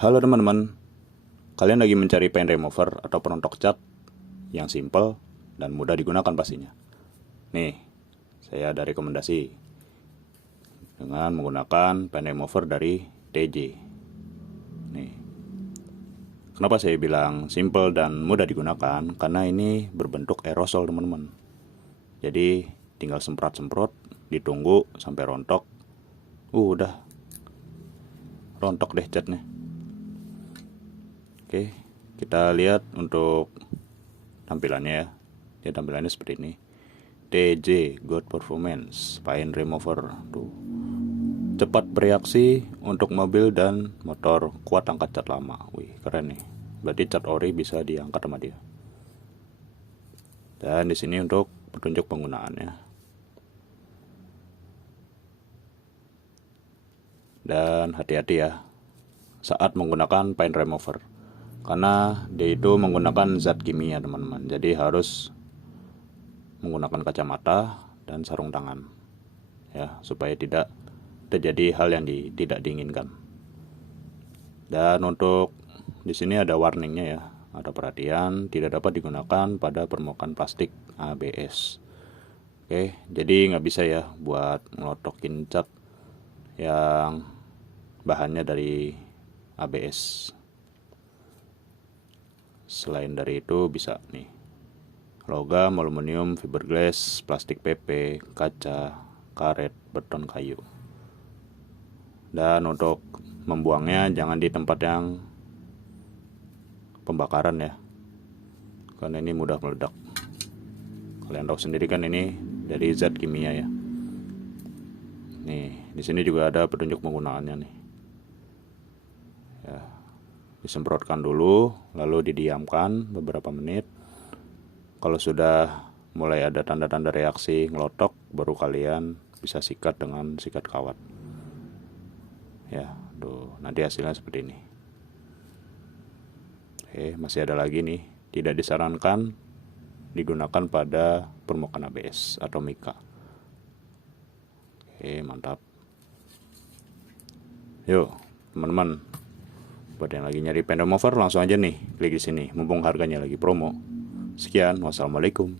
Halo teman-teman, kalian lagi mencari pen remover atau perontok cat yang simple dan mudah digunakan pastinya. Nih, saya ada rekomendasi dengan menggunakan pen remover dari TJ. Nih, kenapa saya bilang simple dan mudah digunakan? Karena ini berbentuk aerosol teman-teman. Jadi tinggal semprot-semprot, ditunggu sampai rontok. Udah rontok deh catnya. Oke, kita lihat untuk tampilannya ya. Ya, tampilannya seperti ini. TJ Good Performance Pen Remover. Tuh. Cepat bereaksi untuk mobil dan motor, kuat angkat cat lama. Wih, keren nih. Berarti cat ori bisa diangkat sama dia. Dan di sini untuk petunjuk penggunaannya. Dan hati-hati ya saat menggunakan pen remover, karena dia itu menggunakan zat kimia teman-teman. Jadi harus menggunakan kacamata dan sarung tangan ya, supaya tidak terjadi hal yang tidak diinginkan. Dan untuk di sini ada warningnya ya, ada perhatian tidak dapat digunakan pada permukaan plastik ABS. Oke, jadi nggak bisa ya buat ngelotokin cat yang bahannya dari ABS. Selain dari itu bisa nih logam, aluminium, fiberglass, plastik PP, kaca, karet, beton, kayu. Dan untuk membuangnya jangan di tempat yang pembakaran ya, karena ini mudah meledak. Kalian tahu sendiri kan ini dari zat kimia ya. Nih, di sini juga ada petunjuk penggunaannya nih. Ya, disemprotkan dulu, lalu didiamkan beberapa menit. Kalau sudah mulai ada tanda-tanda reaksi ngelotok, baru kalian bisa sikat dengan sikat kawat. Ya, tuh, nanti hasilnya seperti ini. Oke, masih ada lagi nih. Tidak disarankan digunakan pada permukaan ABS atau mika. Oke, mantap. Yuk, teman-teman, buat yang lagi nyari pen remover langsung aja nih klik di sini, mumpung harganya lagi promo. Sekian, wassalamualaikum.